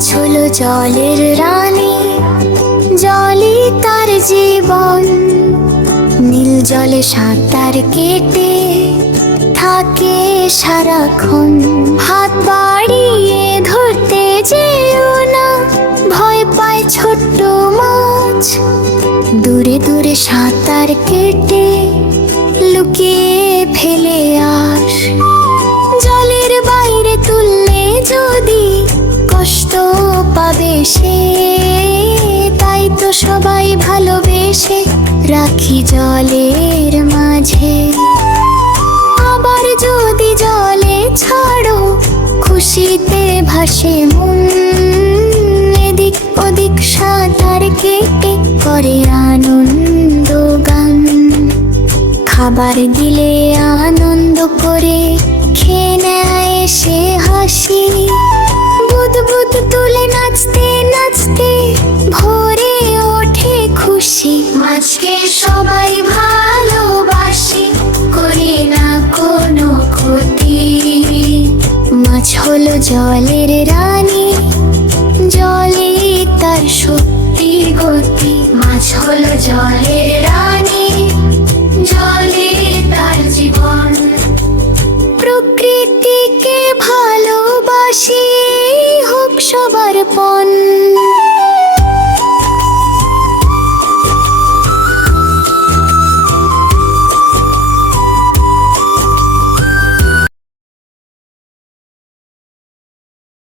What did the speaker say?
মাছ হলো জলের রানী, জলই তার জীবন। নীল জলে সাঁতার কেটে থাকে সারাক্ষণ। হাত বাড়িয়ে ধরতে যেও না, ভয় পায় ছোট্ট মাছ। দূরে দূরে সাঁতার কেটে লুকিয়ে ফেলে আস। জলের বাইরে তুললে যদি কষ্ট পাবে সে, তাই তো সবাই ভালোবেসে রাখি জলের মাঝে। আবার যদি জলে ছাড়ো খুশিতে ভাসে মন, এদিক ওদিক সাঁতার কেটে করে আনন্দ গান। খাবার দিলে আনন্দ করে খেয়ে নেয় সে হাসি। বুদবুদ তুলে নাচতে নাচতে ভরে ওঠে খুশি। মাছকে সবাই ভালোবাসি, করি না কোনো ক্ষতি। মাছ হলো জলের রানী, জলে তার শক্তি গতি। মাছ হলো জলের